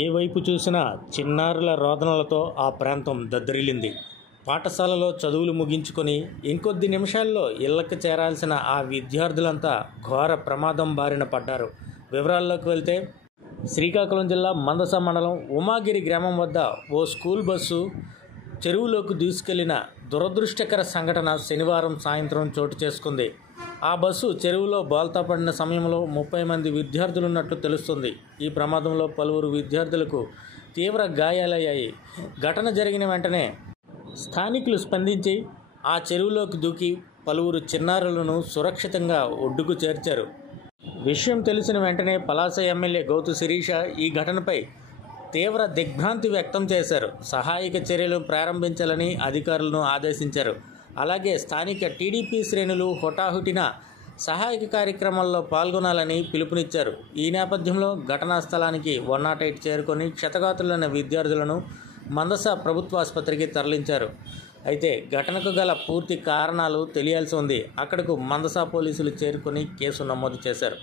ఏ వైపు చూసినా చిన్నారుల రోదనలతో ఆ ప్రాంతం దద్దరిల్లింది. పాఠశాలలో చదువులు ముగించుకొని ఇంకొద్ది నిమిషాల్లో ఇళ్లకు చేరాల్సిన ఆ విద్యార్థులంతా ఘోర ప్రమాదం బారిన పడ్డారు. వివరాల్లోకి వెళ్తే, శ్రీకాకుళం జిల్లా మందస మండలం ఉమాగిరి గ్రామం వద్ద ఓ స్కూల్ బస్సు చెరువులోకి దూసుకెళ్లిన దురదృష్టకర సంఘటన శనివారం సాయంత్రం చోటు చేసుకుంది. ఆ బస్సు చెరువులో బోల్తా పడిన సమయంలో 30 మంది విద్యార్థులున్నట్లు తెలుస్తుంది. ఈ ప్రమాదంలో పలువురు విద్యార్థులకు తీవ్ర గాయాలయ్యాయి. ఘటన జరిగిన వెంటనే స్థానికులు స్పందించి ఆ చెరువులోకి దూకి పలువురు చిన్నారులను సురక్షితంగా ఒడ్డుకు చేర్చారు. విషయం తెలిసిన వెంటనే పలాస ఎమ్మెల్యే గౌతు శిరీష ఈ ఘటనపై తీవ్ర దిగ్భ్రాంతి వ్యక్తం చేశారు. సహాయక చర్యలు ప్రారంభించాలని అధికారులను ఆదేశించారు. అలాగే స్థానిక టీడీపీ శ్రేణులు హుటాహుటిన సహాయక కార్యక్రమాల్లో పాల్గొనాలని పిలుపునిచ్చారు. ఈ నేపథ్యంలో ఘటనా స్థలానికి 108 చేరుకొని క్షతగాత్రులైన విద్యార్థులను మందస ప్రభుత్వాసుపత్రికి తరలించారు. అయితే ఘటనకు గల పూర్తి కారణాలు తెలియాల్సి ఉంది. అక్కడకు మందస పోలీసులు చేరుకొని కేసు నమోదు చేశారు.